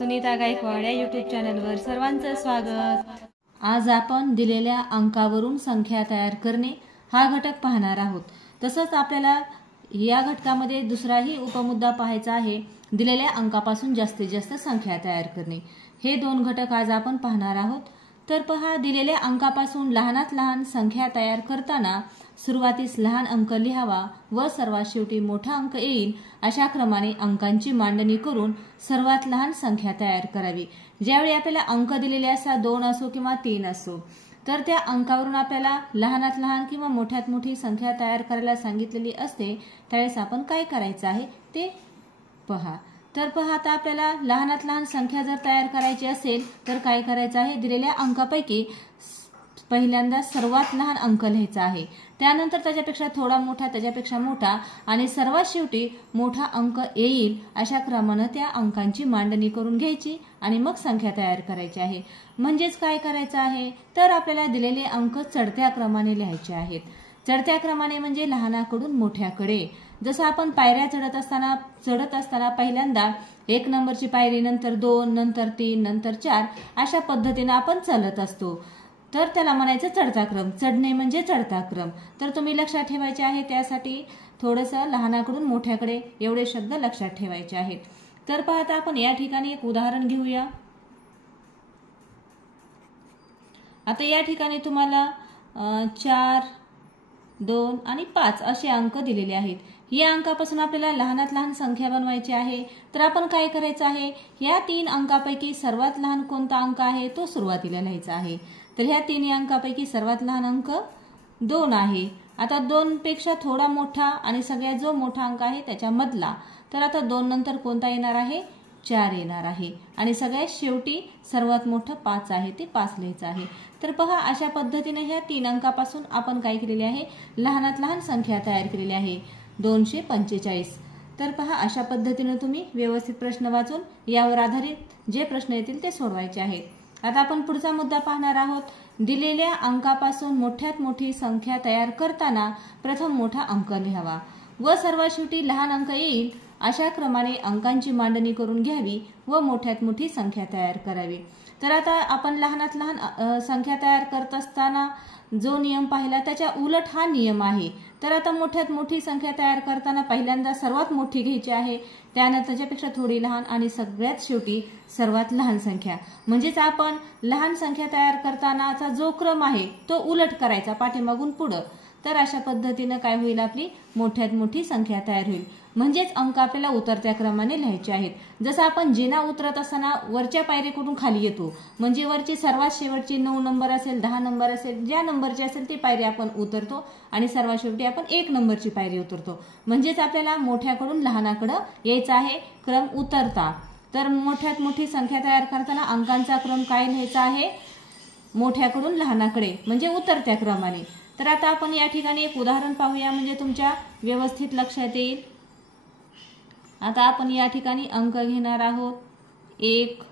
सुनीता गायकवाड या यूट्यूब चॅनलवर सर्वांचं स्वागत। आज आपण दिलेल्या अंकावरून संख्या तयार करणे हा घटक पाहणार आहोत। तसंच आपल्याला या घटकामध्ये दुसराही उपमुद्दा पाहायचा आहे, दिलेल्या अंकापासून जास्तीत जास्त संख्या तयार करणे। हे दोन घटक आज आपण पाहणार आहोत। तर पहा, दिलेल्या अंकापासून लहानात लहान संख्या तयार करताना सुरुवातीस लहान अंक लिहावा व सर्वात शेवटी मोठा अंक येईल अशा क्रमाने अंकांची मांडणी करून सर्वात लहान संख्या तयार करावी। ज्यावेळी आपल्याला अंक दिलेले असतात, 2 असो किंवा 3 असो, तर त्या अंकावरून आपल्याला लहानात लहान किंवा मोठ्यात मोठी संख्या तयार करायला सांगितलेली असते। त्यावेळेस आपण काय करायचं आहे ते पहा। तर पहा, आता आपल्याला लहानात लहान संख्या जर तयार करायची असेल तर काय करायचं आहे, दिलेल्या अंकापैकी पहिल्यांदा सर्वात लहान अंक लिहायचा आहे, त्यानंतर त्याच्यापेक्षा थोडा मोठा, त्याच्यापेक्षा मोठा आणि सर्वात शेवटी मोठा अंक येईल अशा क्रमाने त्या अंकांची मांडणी करून घ्यायची आणि मग संख्या तयार करायची आहे। म्हणजेच काय करायचं आहे, तर आपल्याला दिलेले अंक चढत्या क्रमाने लिहायचे आहेत। चढत्या क्रमाने म्हणजे लहानाकडून मोठ्याकडे। जसं आपण पायऱ्या चढत असताना पहिल्यांदा 1 नंबरची पायरी, नंतर 2, नंतर 3, नंतर 4 अशा पद्धतीने आपण चालत असतो, तर त्याला म्हणायचं चढता क्रम। चढणे म्हणजे चढता क्रम। तर तुम्ही लक्षात ठेवायचे आहे, त्यासाठी थोडंसं लहानाकडून मोठ्याकडे एवढे शब्द लक्षात ठेवायचे आहेत। तर पाहता आपण या ठिकाणी एक उदाहरण घेऊया। आता या ठिकाणी तुम्हाला 4, 2 आणि 5 असे अंक दिलेले आहेत। या अंकापासून आपल्याला लहानात लहान संख्या बनवायची आहे। तर आपण काय करायचं आहे, या 3 अंकापैकी सर्वात लहान कोणता अंक आहे तो सुरुवातीला लिहायचा आहे। तर ह्या 3 अंकापैकी सर्वात लहान अंक 2 आहे। आता 2 पेक्षा थोडा मोठा आणि सगळ्यात जो मोठा अंक आहे त्याच्या मधला, तर आता 2 नंतर कोणता येणार आहे, 4 येणार आहे आणि सगळ्यात शेवटी सर्वात मोठं 5 आहे, ते 5 लिहायचं आहे। तर पहा, अशा पद्धतीने ह्या 3 अंकापासून आपण काय केलेले आहे, लहानात लहान संख्या तयार केलेली आहे, 245। तर पहा, अशा पद्धतीने तुम्ही व्यवस्थित प्रश्न वाचून यावर आधारित जे प्रश्न येतील ते सोडवायचे आहेत। आता आपण पुढचा मुद्दा पाहणार आहोत। दिलेल्या अंकापासून मोठ्यात मोठी संख्या तयार करताना प्रथम मोठा अंक लिहावा व सर्वात शेवटी लहान अंक येईल अशा क्रमाने अंकांची मांडणी करून घ्यावी व मोठ्यात मोठी संख्या तयार करावी। तर आता आपण लहानात लहान संख्या तयार करत असताना जो नियम पाहिला त्याच्या उलट हा नियम आहे। तर आता मोठ्यात मोठी संख्या तयार करताना पहिल्यांदा सर्वात मोठी घ्यायची आहे, त्यानंतर त्याच्यापेक्षा थोडी लहान आणि सगळ्यात शेवटी सर्वात लहान संख्या। म्हणजेच आपण लहान संख्या तयार करतानाचा जो क्रम आहे तो उलट करायचा, पाठीमागून पुढे। तर अशा पद्धतीने काय होईल, आपली मोठ्यात मोठी संख्या तयार होईल। म्हणजेच अंक आपल्याला उतरत्या क्रमाने लिहायचे आहेत। जसं आपण जिना उतरत असताना वरच्या पायरीकडून खाली येतो, म्हणजे वरची सर्वात शेवटची 9 नंबर असेल, 10 नंबर असेल, ज्या नंबरची असेल ती पायरी आपण उतरतो आणि सर्वात शेवटी आपण 1 नंबरची पायरी उतरतो। म्हणजेच आपल्याला मोठ्याकडून लहानाकडे यायचं आहे, क्रम उतरता। तर मोठ्यात मोठी संख्या तयार करताना अंकांचा क्रम काय लिहायचा आहे, मोठ्याकडून लहानाकडे म्हणजे उतरत्या क्रमाने। तर आता आपण या ठिकाणी एक उदाहरण पाहूया, म्हणजे तुमच्या व्यवस्थित लक्षात येईल। आता आपण या ठिकाणी अंक घेणार आहोत, 1,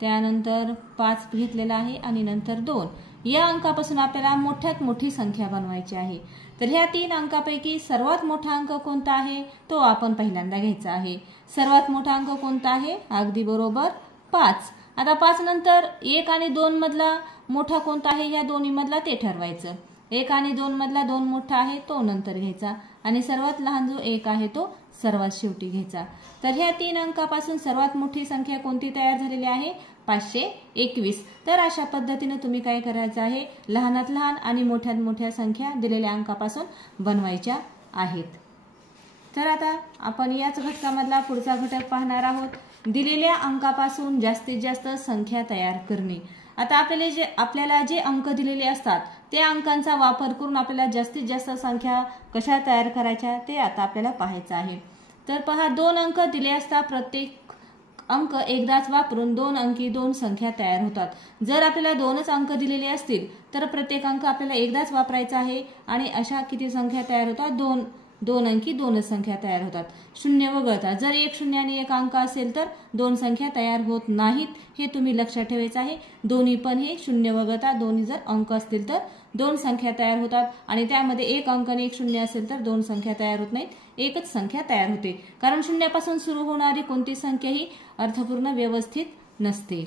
त्यानंतर 5 घेतलेला आहे आणि नंतर 2। या अंकापासून आपल्याला मोठ्यात मोठी संख्या बनवायची आहे। तर ह्या 3 अंकापैकी सर्वात मोठा अंक कोणता आहे तो आपण पहिल्यांदा घ्यायचा आहे। सर्वात मोठा अंक कोणता आहे, अगदी बरोबर 5। आता 5 नंतर 1 आणि 2 मधला मोठा कोणता आहे, या दोन्ही मधला ते ठरवायचं। 1 आणि 2 मधला 2 मोठा आहे तो नंतर घ्यायचा आणि सर्वात लहान जो 1 आहे तो सर्वात शेवटी घ्यायचा। तर ह्या 3 अंकापासून सर्वात मोठी संख्या कोणती तयार झालेली आहे, 521। तर अशा पद्धतीने तुम्ही काय करायचं आहे, लहानात लहान आणि मोठ्यात मोठ्या संख्या दिलेल्या अंकापासून बनवायच्या आहेत। तर आता आपण याच घटकामधला पुढचा घटक पाहणार आहोत, दिलेल्या अंकापासून जास्तीत जास्त संख्या तयार करणे। आता आपल्याला जे अंक दिलेले असतात त्या अंकांचा वापर करून आपल्याला जास्तीत जास्त संख्या कशा तयार करायच्या ते आता आपल्याला पाहायचं आहे। तर पहा, 2 अंक दिले असता प्रत्येक अंक एकदाच वापरून 2 अंकी 2 संख्या तयार होतात। जर आपल्याला 2च अंक दिलेले असतील तर प्रत्येक अंक आपल्याला एकदाच वापरायचा आहे आणि अशा किती संख्या तयार होतात, 2 अंकी 2च संख्या तयार होतात शून्य वगळता. जर एक शून्य आणि एक अंक असेल तर 2 संख्या तयार होत नाहीत, हे तुम्ही लक्षात ठेवायचं आहे. दोन्ही पण हे शून्य वगळता दोन्ही जर अंक असतील तर 2 संख्या तयार होतात आणि त्यामध्ये एक अंक आणि एक शून्य असेल तर 2 संख्या तयार होत नाहीत, एकच संख्या तयार होते. कारण शून्यापासून सुरू होणारी कोणती संख्या ही अर्थपूर्ण व्यवस्थित नसते.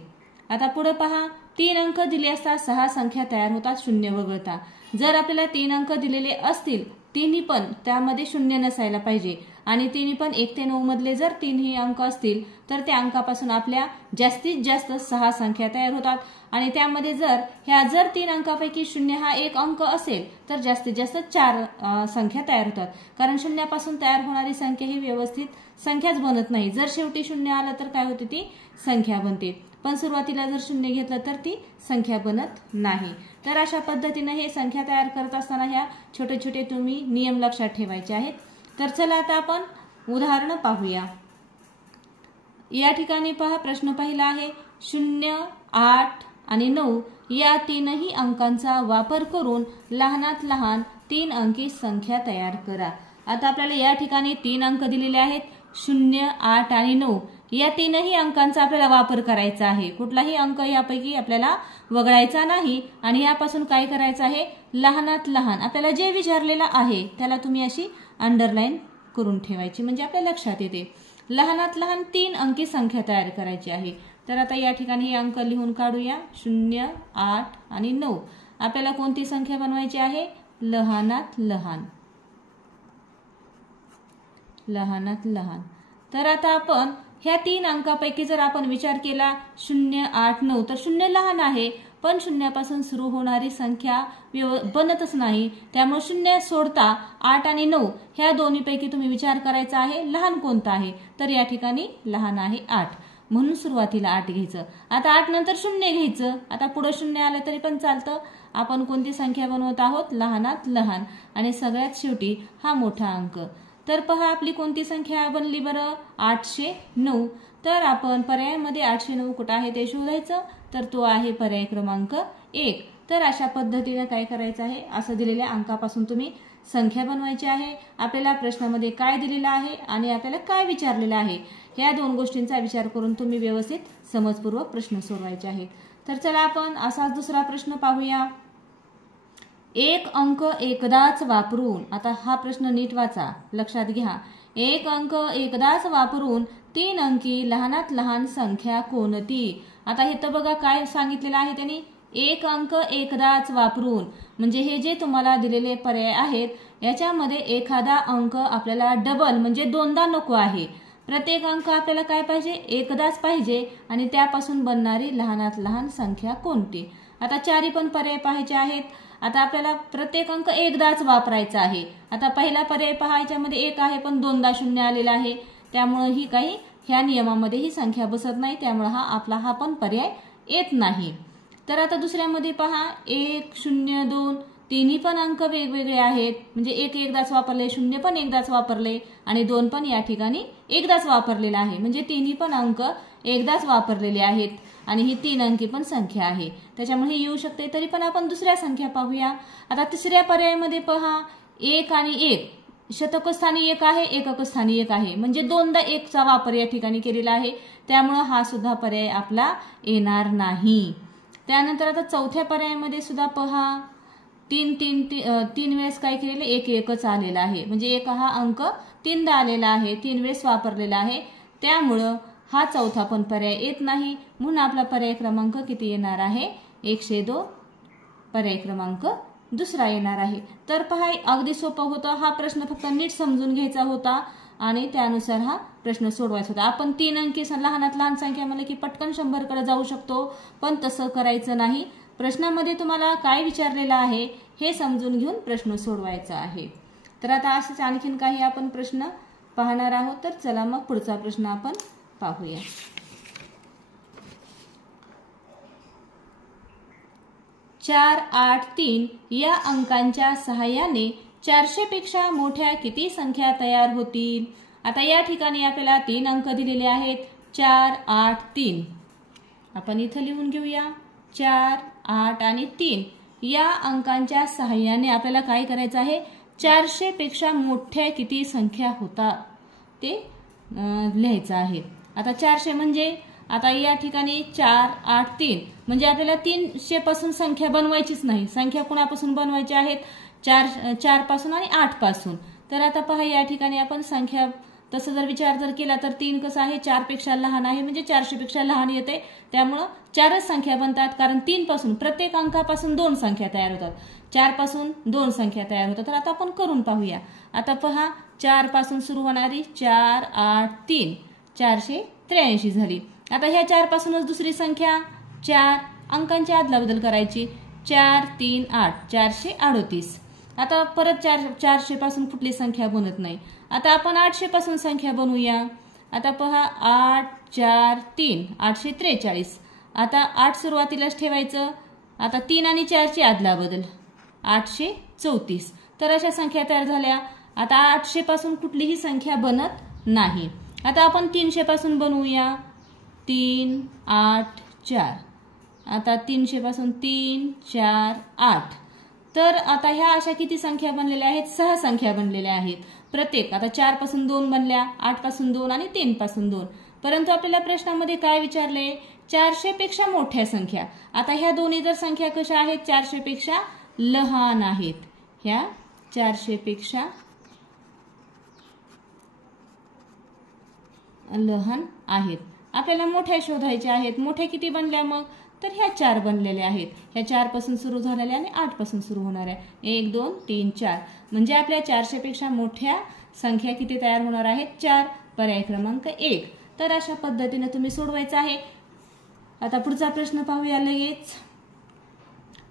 आता पुढे पहा, 3 अंक दिले असता 6 संख्या तयार होतात शून्य वगळता. जर आपल्याला 3 अंक दिलेले असतील, तिन्ही पण त्यामध्ये शून्य नसायला पाहिजे आणि तिन्ही पण 1 ते 9 मधले जर तिन्ही अंक असतील तर त्या अंकापासून आपल्या जास्तीत जास्त 6 संख्या तयार होतात आणि त्यामध्ये जर 3 अंकापैकी शून्य हा एक अंक असेल तर जास्तीत जास्त 4 संख्या तयार होतात. कारण शून्यापासून तयार होणारी संख्या ही व्यवस्थित संख्याच बनत नाही. जर शेवटी शून्य आलं तर काय होते, ती संख्या बनते, पण सुरुवातीला जर शून्य घेतलं तर ती संख्या बनत नाही. तर अशा पद्धतीने हे संख्या तयार करत असताना ह्या छोटे छोटे तुम्ही नियम लक्षात ठेवायचे आहेत. तर चला आता आपण उदाहरण पाहूया. या ठिकाणी पहा, प्रश्न पहिला आहे 0, 8 आणि 9 या तीनही अंकांचा वापर करून लहानात लहान 3 अंकी संख्या तयार करा. आता आपल्याला या ठिकाणी 3 अंक दिलेले आहेत, 0, 8 आणि 9. या तीनही अंकांचा आपल्याला वापर करायचा आहे. कुठलाही अंक यापैकी आपल्याला वगळायचा नाही आणि यापासून काय करायचं आहे, लहानात लहान आपल्याला जे विचारलेलं आहे त्याला तुम्ही अशी अंडरलाईन करून ठेवायची, म्हणजे आपल्या लक्षात येते. लहानात लहान 3 अंकी संख्या तयार करायची आहे. तर आता या ठिकाणी हे अंक लिहून काढूया, 0, 8 आणि 9. आपल्याला कोणती संख्या बनवायची आहे, लहानात लहान. लहानात लहान. तर आता आपण ह्या 3 अंकापैकी जर आपण विचार केला 0, 8, 9, तर 0 लहान आहे, पण शून्यापासून सुरू होणारी संख्या बनतच नाही. त्यामुळे 0 सोडता 8 आणि 9 ह्या दोन्हीपैकी तुम्ही विचार करायचा आहे लहान कोणता आहे. तर या ठिकाणी लहान आहे 8, म्हणून सुरुवातीला 8 घ्यायचं. आता 8 नंतर 0 घ्यायचं. आता पुढे 0 आलं तरी पण चालतं. आपण कोणती संख्या बनवत आहोत, लहानात लहान आणि सगळ्यात शेवटी हा मोठा अंक. तर पहा आपली कोणती संख्या बनली बरं, 809. तर आपण पर्यायामध्ये 809 कुठं आहे ते शोधायचं. तर तो आहे पर्याय क्रमांक 1. तर अशा पद्धतीने काय करायचं आहे, असं दिलेल्या अंकापासून तुम्ही संख्या बनवायची आहे. आपल्याला प्रश्नामध्ये काय दिलेलं आहे आणि आपल्याला काय विचारलेलं आहे, या 2 गोष्टींचा विचार करून तुम्ही व्यवस्थित समजपूर्वक प्रश्न सोडवायचे आहेत. तर चला आपण असाच दुसरा प्रश्न पाहूया. 1 अंक एकदाच वापरून, आता हा प्रश्न नीट वाचा, लक्षात घ्या. 1 अंक एकदाच वापरून 3 अंकी लहानात लहान संख्या कोणती. आता हे तर बघा काय सांगितलेलं आहे त्यांनी, 1 अंक एकदाच वापरून, म्हणजे हे जे तुम्हाला दिलेले पर्याय आहेत याच्यामध्ये एखादा अंक आपल्याला डबल म्हणजे 2दा नको आहे. प्रत्येक अंक आपल्याला काय पाहिजे, एकदाच पाहिजे आणि त्यापासून बनणारी लहानात लहान संख्या कोणती. आता 4 पण पर्याय पाहायचे आहेत. आता आपल्याला प्रत्येक अंक एकदाच वापरायचा आहे. आता पहिला पर्याय पहा, याच्यामध्ये 1 आहे पण 2दा 0 आलेला आहे, त्यामुळे ही काही ह्या नियमामध्ये ही संख्या बसत नाही, त्यामुळे हा पण पर्याय येत नाही. तर आता दुसऱ्यामध्ये पहा, 1, 0, 2 तिन्ही पण अंक वेगवेगळे आहेत, म्हणजे 1 एकदाच वापरले, 0 पण एकदाच वापरले आणि 2 पण या ठिकाणी एकदाच वापरलेला आहे, म्हणजे तिन्ही पण अंक एकदाच वापरलेले आहेत आणि ही 3 अंकी पण संख्या आहे, त्याच्यामुळे येऊ शकते. तरी पण आपण दुसऱ्या संख्या पाहूया. आता तिसऱ्या पर्यायामध्ये पहा, 1 आणि 1, शतक स्थानी 1 आहे, एकक स्थानी 1 आहे, म्हणजे 2दा 1चा वापर या ठिकाणी केलेला आहे, त्यामुळे हा सुद्धा पर्याय आपला येणार नाही. त्यानंतर आता चौथ्या पर्यायामध्ये सुद्धा पहा, 3 वेळेस काय केलेलं, 1 एकच आलेला आहे, म्हणजे 1 हा अंक 3दा आलेला आहे, 3 वेळेस वापरलेला आहे, त्यामुळं हा चौथा पण पर्याय येत नाही. म्हणून आपला पर्याय क्रमांक किती येणार आहे, 102 पर्याय क्रमांक दुसरा येणार आहे. तर पहा अगदी सोपं होतं. हा प्रश्न फक्त नीट समजून घ्यायचा होता आणि त्यानुसार हा प्रश्न सोडवायचा होता. आपण 3 अंकी लहानात लहान संख्या म्हणलं की पटकन 100 कडे जाऊ शकतो, पण तसं करायचं नाही. प्रश्नामध्ये तुम्हाला काय विचारलेलं आहे हे समजून घेऊन प्रश्न सोडवायचा आहे. तर आता असेच आणखीन काही आपण प्रश्न पाहणार आहोत. तर चला मग पुढचा प्रश्न आपण पाहूया. 4, 8, 3 या अंकांच्या सहाय्याने 400 पेक्षा मोठ्या किती संख्या तयार होतील. आता या ठिकाणी आपल्याला 3 अंक दिलेले आहेत, 4, 8, 3. आपण इथं लिहून घेऊया, 4, 8 आणि 3 या अंकांच्या सहाय्याने आपल्याला काय करायचं आहे, 400 पेक्षा मोठ्या किती संख्या होतात ते लिहायचं आहे। आता 400 म्हणजे आता या ठिकाणी 4, 8, 3 म्हणजे आपल्याला 300 पासून संख्या बनवायचीच नाही। संख्या कोणापासून बनवायची आहेत? 4 पासून आणि 8 पासून। तर आता पहा या ठिकाणी आपण संख्या तसं जर विचार जर केला तर 3 कसं आहे? 4 पेक्षा लहान आहे म्हणजे 400 पेक्षा लहान येते, त्यामुळं 4च संख्या बनतात। कारण 3 पासून प्रत्येक अंकापासून 2 संख्या तयार होतात, 4 पासून 2 संख्या तयार होतात। तर आता आपण करून पाहूया। आता पहा 4 पासून सुरू होणारी 4, 8, 3 483 झाली। आता ह्या 4 पासूनच दुसरी संख्या 4 अंकांची अदलाबदल करायची 4, 3, 8 438। आता परत 400 पासून कुठली संख्या बनत नाही। आता आपण 800 पासून संख्या बनवूया। आता पहा 8, 4, 3 843। आता 8 सुरुवातीलाच ठेवायचं। आता 3 आणि 4 ची अदलाबदल 834। तर अशा संख्या तयार झाल्या। आता 800 पासून कुठलीही संख्या बनत नाही। आता आपण 300 पासून बनवूया 3, 8, 4। आता 300 पासून 3, 4, 8। तर आता ह्या अशा किती संख्या बनलेल्या आहेत? 6 संख्या बनलेल्या आहेत प्रत्येक। आता 4 पासून 2 बनल्या, 8 पासून 2 आणि 3 पासून 2। परंतु आपल्याला प्रश्नामध्ये काय विचारले? 400 पेक्षा मोठ्या संख्या। आता ह्या दोन्ही जर संख्या कशा आहेत? 400 पेक्षा लहान आहेत। ह्या 400 पेक्षा लहान आहेत। आपल्याला मोठ्या शोधायच्या आहेत। मोठ्या किती बनल्या मग? तर ह्या 4 बनलेल्या आहेत। ह्या 4 पासून सुरू झालेल्या आणि 8 पासून सुरू होणाऱ्या 1, 2, 3, 4 म्हणजे आपल्या 400 पेक्षा मोठ्या संख्या किती तयार होणार आहेत? 4। पर्याय क्रमांक 1। तर अशा पद्धतीने तुम्ही सोडवायचं आहे। आता पुढचा प्रश्न पाहूया लगेच।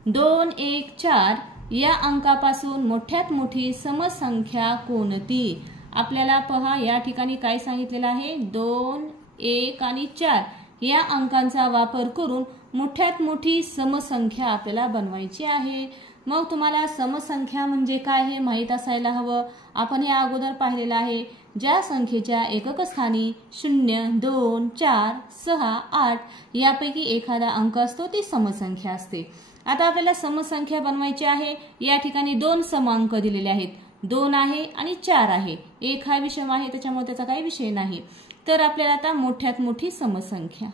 2, 1, 4 या अंकापासून मोठ्यात मोठी समसंख्या कोणती? आपल्याला पहा या ठिकाणी काय सांगितलेलं आहे? 2, 1 आणि 4 या अंकांचा वापर करून मोठ्यात मोठी समसंख्या आपल्याला बनवायची आहे। मग तुम्हाला समसंख्या म्हणजे काय हे माहीत असायला हवं। आपण या अगोदर पाहिलेलं आहे, ज्या संख्येच्या एकक स्थानी 0, 2, 4, 6, 8 यापैकी एखादा अंक असतो ती समसंख्या असते। आता आपल्याला समसंख्या बनवायची आहे। या ठिकाणी 2 समांक दिलेले आहेत, 2 आहे आणि 4 आहे। 1 हा विषम आहे त्याच्यामुळे त्याचा काही विषय नाही। तर आपल्याला आता मोठ्यात मोठी समसंख्या,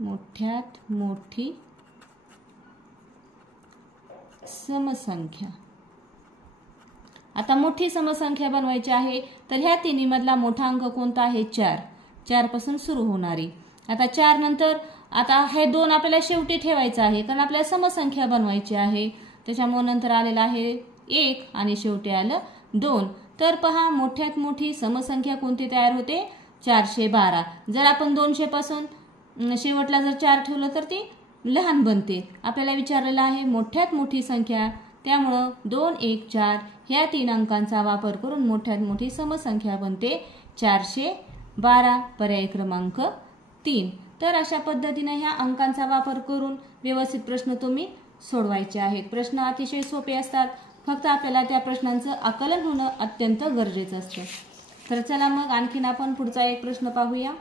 मोठ्यात मोठी समसंख्या। आता मोठी समसंख्या बनवायची आहे तर ह्या तिन्ही मधला मोठा अंक कोणता आहे? 4। 4 पासून सुरू होणारी। आता 4 नंतर आता हे 2 आपल्याला शेवटी ठेवायचं आहे कारण आपल्याला समसंख्या बनवायची आहे, त्याच्यामुळे नंतर आलेला आहे 1 आणि शेवटी आलं 2। तर पहा मोठ्यात मोठी समसंख्या कोणती तयार होते? 412। जर आपण 200 पासून शेवटला जर 4 ठेवलं तर ती लहान बनते। आपल्याला विचारलेलं आहे मोठ्यात मोठी संख्या, त्यामुळं 2, 1, 4 ह्या 3 अंकांचा वापर करून मोठ्यात मोठी समसंख्या बनते 412। पर्याय क्रमांक 3। तर अशा पद्धतीने ह्या अंकांचा वापर करून व्यवस्थित प्रश्न तुम्ही सोडवायचे आहेत। प्रश्न अतिशय सोपे असतात, फक्त आपल्याला त्या प्रश्नांचं आकलन होणं अत्यंत गरजेचं असतं। तर चला मग आणखीन आपण पुढचा एक प्रश्न पाहूया।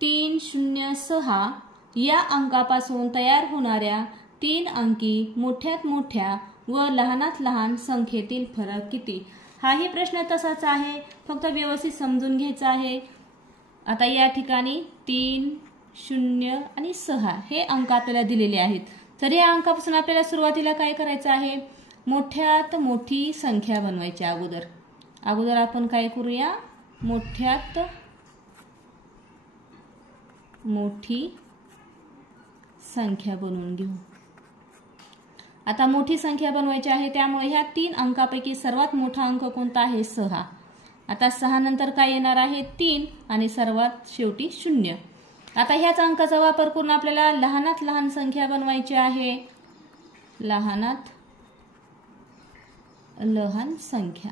306 या अंकापासून तयार होणाऱ्या 3 अंकी मोठ्यात मोठ्या व लहानात लहान संख्येतील फरक किती? हाही प्रश्न तसाच आहे, फक्त व्यवस्थित समजून घ्यायचा आहे। आता या ठिकाणी 3, 0 आणि 6 हे अंक आपल्याला दिलेले आहेत। तर या अंकापासून आपल्याला सुरुवातीला काय करायचं आहे? मोठ्यात मोठी संख्या बनवायची। अगोदर आपण काय करूया? मोठ्यात मोठी संख्या बनवून घेऊ। आता मोठी संख्या बनवायची आहे त्यामुळे ह्या 3 अंकापैकी सर्वात मोठा अंक कोणता आहे? 6। आता 6 नंतर काय येणार आहे? 3 आणि सर्वात शेवटी 0। आता ह्याच अंकाचा वापर करून आपल्याला लहानात लहान संख्या बनवायची आहे। लहानात लहान संख्या।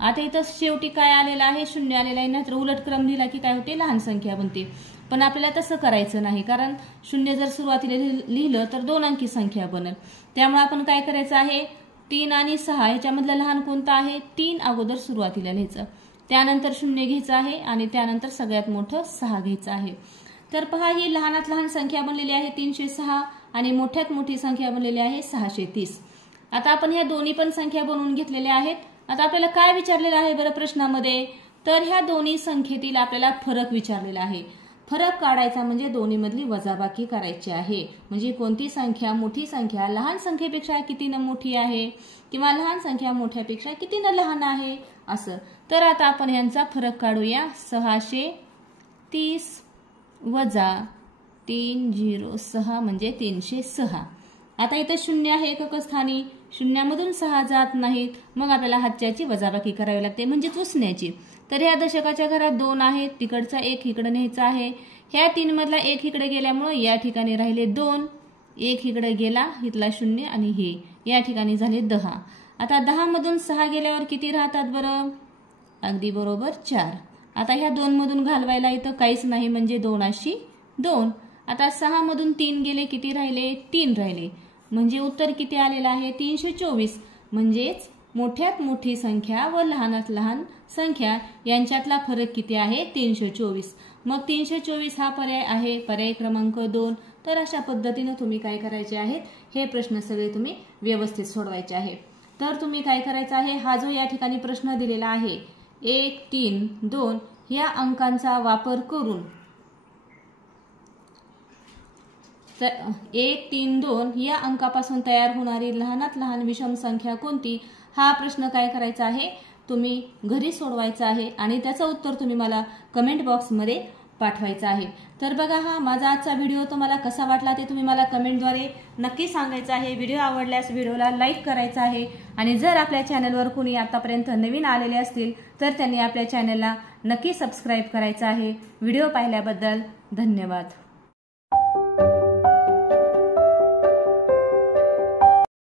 आता इथं शेवटी काय आलेलं आहे? 0 आलेला आहे, नाहीतर उलट क्रम लिहिला की काय होते? लहान संख्या बनते। पण आपल्याला तसं करायचं नाही, कारण 0 जर सुरुवातीला लिहिलं तर 2 अंकी संख्या बनेल। त्यामुळे आपण काय करायचं आहे? 3 आणि 6 याच्यामधलं लहान कोणतं आहे? 3 अगोदर सुरुवातीला लिहायचं, त्यानंतर 0 घ्यायचं आहे आणि त्यानंतर सगळ्यात मोठं 6 घ्यायचं आहे। तर पहा ही लहानात लहान संख्या बनलेली आहे 306 आणि मोठ्यात मोठी संख्या बनलेली आहे 630. आता आपण ह्या दोन्ही पण संख्या बनवून घेतलेल्या आहेत. आता आपल्याला काय विचारलेलं आहे बरं प्रश्नामध्ये, तर ह्या दोन्ही संख्येतील आपल्याला फरक विचारलेला आहे. फरक काढायचा म्हणजे दोन्ही मधली वजाबाकी करायची आहे. म्हणजे कोणती संख्या मोठी संख्या लहान संख्येपेक्षा कितीनं मोठी आहे किंवा लहान संख्या मोठ्यापेक्षा कितीनं लहान आहे असं. तर आता आपण यांचा फरक काढूया. 630 वजा 306 म्हणजे 306. आता इथं शून्य आहे एकक स्थानी, शून्यामधून 6 जात नाहीत, मग आपल्याला हातच्याची वजाबाकी करावी लागते म्हणजे उसण्याची. तर ह्या दशकाच्या घरात 2 आहेत, तिकडचा 1 इकडे न्यायचा आहे. ह्या 3 मधला 1 इकडे गेल्यामुळे या ठिकाणी राहिले 2, 1 इकडे गेला, इथला 0 आणि हे या ठिकाणी झाले 10. आता 10 मधून 6 गेल्यावर किती राहतात बरं? अगदी बरोबर 4. आता ह्या 2 मधून घालवायला इथं काहीच नाही म्हणजे 2 आता 6 मधून 3 गेले, किती राहिले? 3 राहिले. म्हणजे उत्तर किती आलेलं आहे? 324. म्हणजेच मोठ्यात मोठी संख्या व लहानात लहान संख्या यांच्यातला फरक किती आहे? 324. मग 324 हा पर्याय आहे, पर्याय क्रमांक 2. तर अशा पद्धतीने तुम्ही काय करायचे आहेत, हे प्रश्न सगळे तुम्ही व्यवस्थित सोडवायचे आहे. तर तुम्ही काय करायचं आहे, हा जो या ठिकाणी प्रश्न दिलेला आहे 1, 3, 2 या अंकांचा वापर करून 1, 3, 2 या अंकापासून तयार होणारी लहानात लहान विषम संख्या कोणती, हा प्रश्न काय करायचा आहे, तुम्ही घरी सोडवायचा आहे आणि त्याचं उत्तर तुम्ही मला कमेंट बॉक्समध्ये पाठवायचं आहे. तर बघा, हा माझा आजचा व्हिडिओ तुम्हाला कसा वाटला ते तुम्ही मला कमेंटद्वारे नक्की सांगायचं आहे. व्हिडिओ आवडल्यास व्हिडिओला लाईक करायचा आहे आणि जर आपल्या चॅनलवर कोणी आतापर्यंत नवीन आलेले असतील तर त्यांनी आपल्या चॅनलला नक्की सबस्क्राईब करायचं आहे. व्हिडिओ पाहिल्याबद्दल धन्यवाद.